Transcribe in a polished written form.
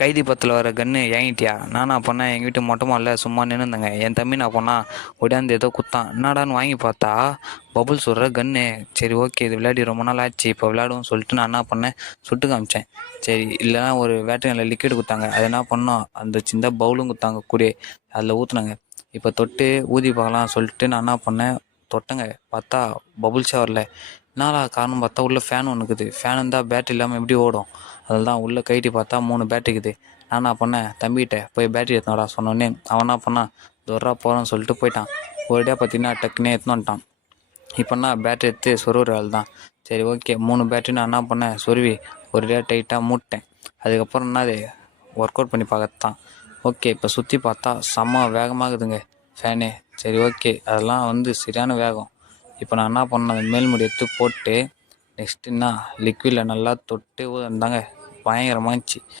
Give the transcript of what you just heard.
கைதி பத்தில் வர கன்று ஏங்கிட்டியா? நானா பண்ணேன், எங்கள் வீட்டு மொட்டை மாடல சும்மா நின்றுந்தேங்க. என் தம்பி நான் பண்ணால் ஒடியாந்து ஏதோ குத்தான். என்னடான்னு வாங்கி பார்த்தா பபுள்ஸ் விட்ற கன்று. சரி ஓகே, இது விளையாடி ரொம்ப நாள் ஆச்சு, இப்போ விளையாடுவோம்னு சொல்லிட்டு நான் என்ன பண்ணேன், சுட்டு காமிச்சேன். சரி இல்லைனா ஒரு வேட்டையில் லிக்விட் கொடுத்தாங்க, அது என்ன பண்ணோம், அந்த சின்ன பவுலும் கொடுத்தாங்க கூட, அதில் ஊற்றுனாங்க. இப்போ தொட்டு ஊதி பார்க்கலாம் சொல்லிட்டு நான் என்ன பண்ணேன், தொட்டங்க. பார்த்தா பபுள்ஸே வரல. என்னடா காரணம் பார்த்தா உள்ளே ஃபேன் ஒன்று இருக்குது. ஃபேன் இருந்தால் பேட்டரி இல்லாமல் எப்படி ஓடும்? அதில் தான் உள்ளே கைட்டி பார்த்தா 3 பேட்டரி இருக்குது. நான் என்ன பண்ணேன், தம்பிகிட்ட போய் பேட்டரி எடுத்துனடா சொன்னோடனே அவன் என்ன பண்ணான், துரா போகிறான்னு சொல்லிட்டு போயிட்டான். ஒரேடியாக பார்த்தீங்கன்னா டக்குன்னே எடுத்துன்னு வந்துட்டான். இப்போனா பேட்டரி எடுத்து சொருகிற வேலை தான். சரி ஓகே, 3 பேட்டரி நான் என்ன பண்ணேன், சொருவி ஒரேடியாக டைட்டாக மூட்டேன். அதுக்கப்புறம் என்னது, ஒர்க் அவுட் பண்ணி பார்க்கறது தான். ஓகே, இப்போ சுற்றி பார்த்தா செம்ம வேகமாகுதுங்க ஃபேனு. சரி ஓகே, அதெல்லாம் சரியான வேகம். இப்போ நான் என்ன பண்ணேன், அந்த மேல்முடி எடுத்து போட்டு நெக்ஸ்ட்டு என்ன லிக்விடில் நல்லா தொட்டு இருந்தாங்க, பயங்கரமாகிடுச்சு.